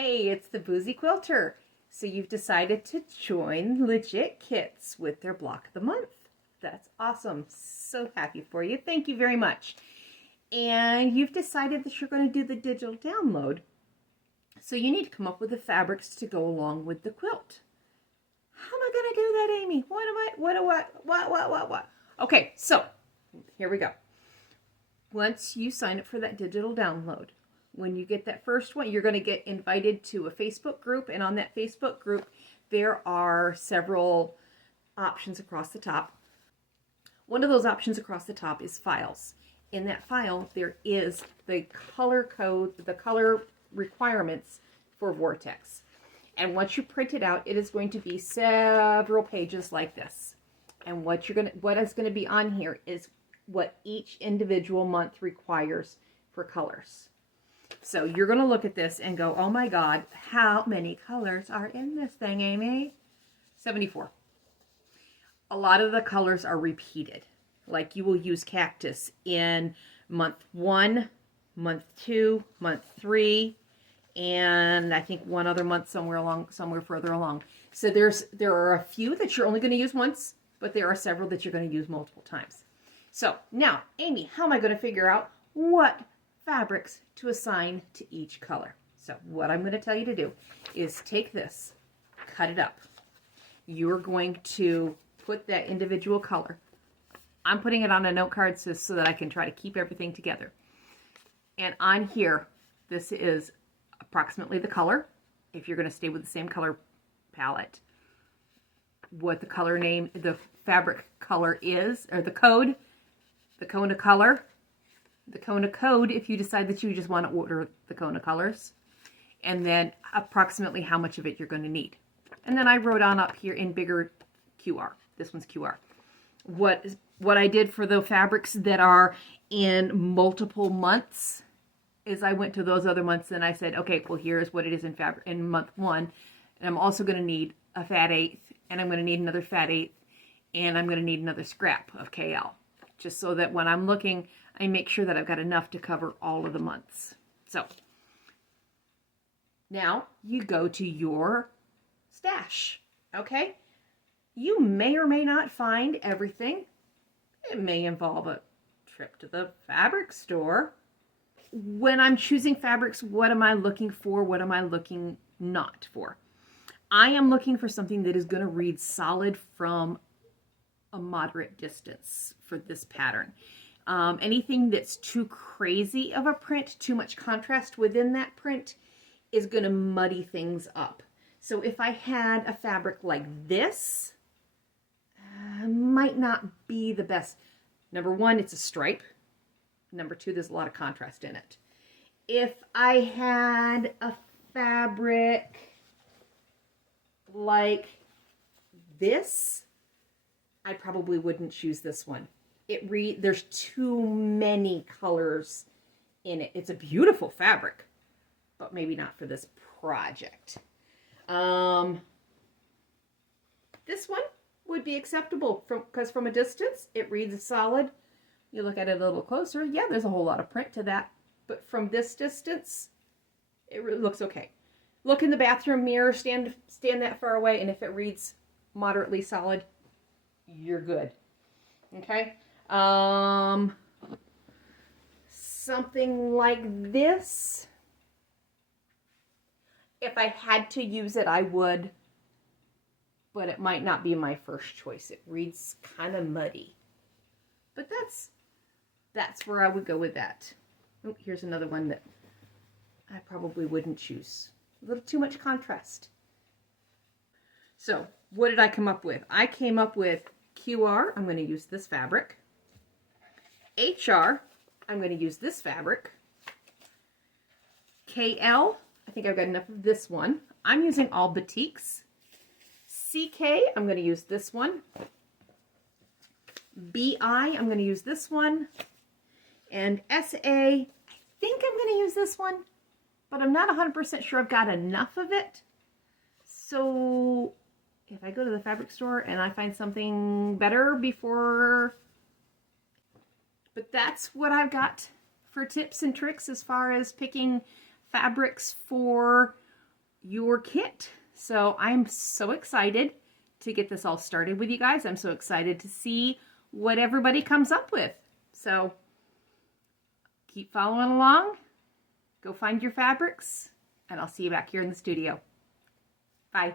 Hey, it's the Boozy Quilter. So you've decided to join Legit Kits with their block of the month. That's awesome. So happy for you. Thank you very much. And you've decided that you're going to do the digital download. So you need to come up with the fabrics to go along with the quilt. How am I going to do that, Amy? What? Okay, so here we go. Once you sign up for that digital download, when you get that first one, you're going to get invited to a Facebook group. And on that Facebook group, there are several options across the top. One of those options across the top is files. In that file, there is the color code, the color requirements for Vortex. And once you print it out, it is going to be several pages like this. And what is going to be on here is what each individual month requires for colors. So you're going to look at this and go, oh my God, how many colors are in this thing, Amy? 74. A lot of the colors are repeated. Like you will use cactus in month 1, month 2, month 3, and I think one other month somewhere further along. So there are a few that you're only going to use once, but there are several that you're going to use multiple times. So now, Amy, how am I going to figure out what fabrics to assign to each color? So what I'm going to tell you to do is take this, cut it up. You're going to put that individual color. I'm putting it on a note card so that I can try to keep everything together. And on here, this is approximately the color, if you're going to stay with the same color palette. What the color name, the fabric color is, or the code, the Kona color, the Kona code if you decide that you just want to order the Kona colors, and then approximately how much of it you're going to need. And then I wrote on up here in bigger QR. This one's QR. What I did for the fabrics that are in multiple months is I went to those other months and I said, okay, well, here's what it is in month 1. And I'm also going to need a fat eighth, and I'm going to need another fat eighth, and I'm going to need another scrap of KL. Just so that when I'm looking, I make sure that I've got enough to cover all of the months. So now you go to your stash, okay? You may or may not find everything. It may involve a trip to the fabric store. When I'm choosing fabrics, what am I looking for? What am I looking not for? I am looking for something that is going to read solid from a moderate distance for this pattern. Anything that's too crazy of a print, too much contrast within that print, is going to muddy things up. So if I had a fabric like this, might not be the best. Number 1, it's a stripe. Number 2, there's a lot of contrast in it. If I had a fabric like this, I probably wouldn't choose this one. There's too many colors in it. It's a beautiful fabric, but maybe not for this project. This one would be acceptable because from a distance, it reads solid. You look at it a little closer, yeah, there's a whole lot of print to that. But from this distance, it really looks okay. Look in the bathroom mirror, stand that far away, and if it reads moderately solid, you're good. Okay? Something like this, if I had to use it, I would, but it might not be my first choice. It reads kind of muddy. But that's where I would go with that. Oh, here's another one that I probably wouldn't choose. A little too much contrast. So, what did I come up with? I came up with QR, I'm going to use this fabric. HR, I'm going to use this fabric. KL, I think I've got enough of this one. I'm using all batiks. CK, I'm going to use this one. BI, I'm going to use this one. And SA, I think I'm going to use this one, but I'm not 100% sure I've got enough of it. So if I go to the fabric store and I find something better before, but that's what I've got for tips and tricks as far as picking fabrics for your kit. So I'm so excited to get this all started with you guys. I'm so excited to see what everybody comes up with. So keep following along. Go find your fabrics, and I'll see you back here in the studio. Bye.